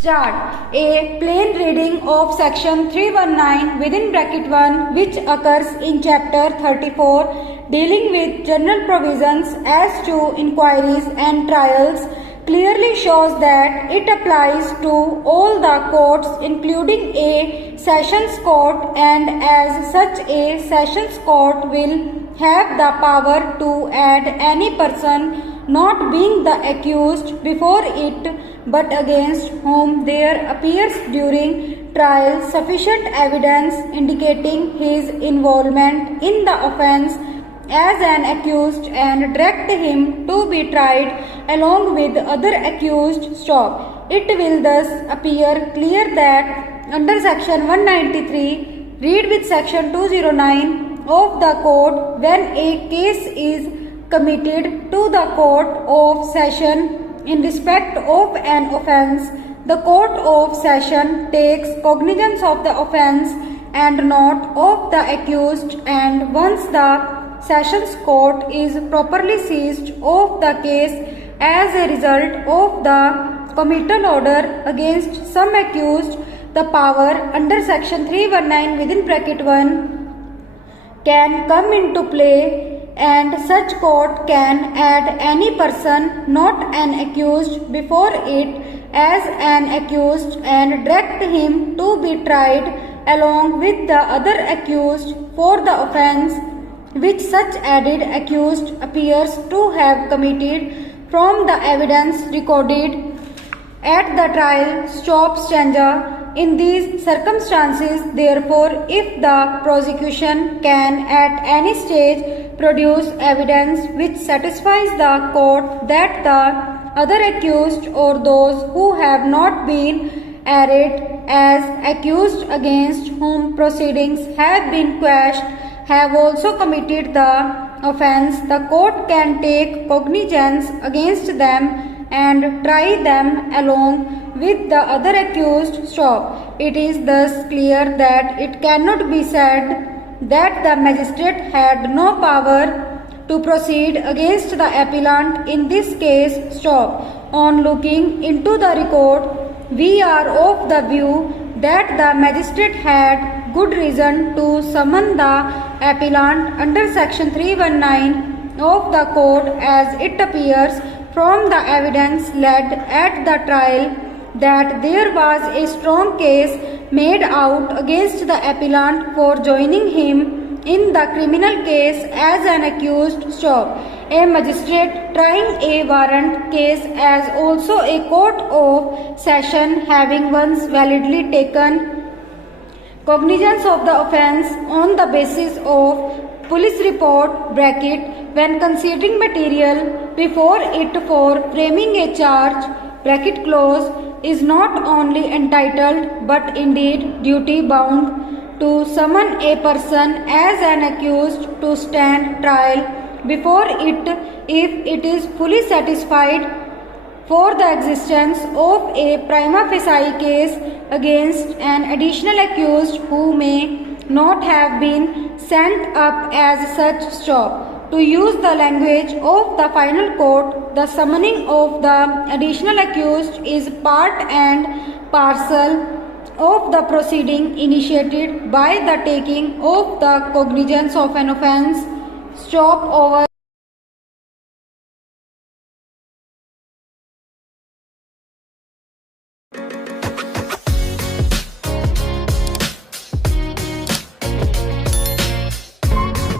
Start. A plain reading of section 319 within bracket 1 which occurs in chapter 34 dealing with general provisions as to inquiries and trials clearly shows that it applies to all the courts including a sessions court, and as such a sessions court will have the power to add any person not being the accused before it but against whom there appears during trial sufficient evidence indicating his involvement in the offence as an accused and direct him to be tried along with other accused. Stop. It will thus appear clear that under section 193 read with section 209 of the code, when a case is committed to the court of session in respect of an offence, the court of session takes cognizance of the offence and not of the accused, and once the sessions court is properly seized of the case as a result of the committal order against some accused, the power under section 319 within bracket 1 can come into play, and such court can add any person not an accused before it as an accused and direct him to be tried along with the other accused for the offence which such added accused appears to have committed from the evidence recorded at the trial. Stop stanza. In these circumstances, therefore, if the prosecution can at any stage produce evidence which satisfies the court that the other accused or those who have not been arraigned as accused against whom proceedings have been quashed have also committed the offence, the court can take cognizance against them and try them along with the other accused. Stop. It is thus clear that it cannot be said that the magistrate had no power to proceed against the appellant in this case. Stop. On looking into the record, we are of the view that the magistrate had good reason to summon the appellant under section 319 of the code, as it appears from the evidence led at the trial that there was a strong case made out against the appellant for joining him in the criminal case as an accused. Stop. A magistrate trying a warrant case as also a court of session having once validly taken cognizance of the offence on the basis of police report bracket when considering material before it for framing a charge bracket close is not only entitled but indeed duty bound to summon a person as an accused to stand trial before it if it is fully satisfied for the existence of a prima facie case against an additional accused who may not have been sent up as such. Stop. To use the language of the final court, the summoning of the additional accused is part and parcel of the proceeding initiated by the taking of the cognizance of an offence. Stop. Over.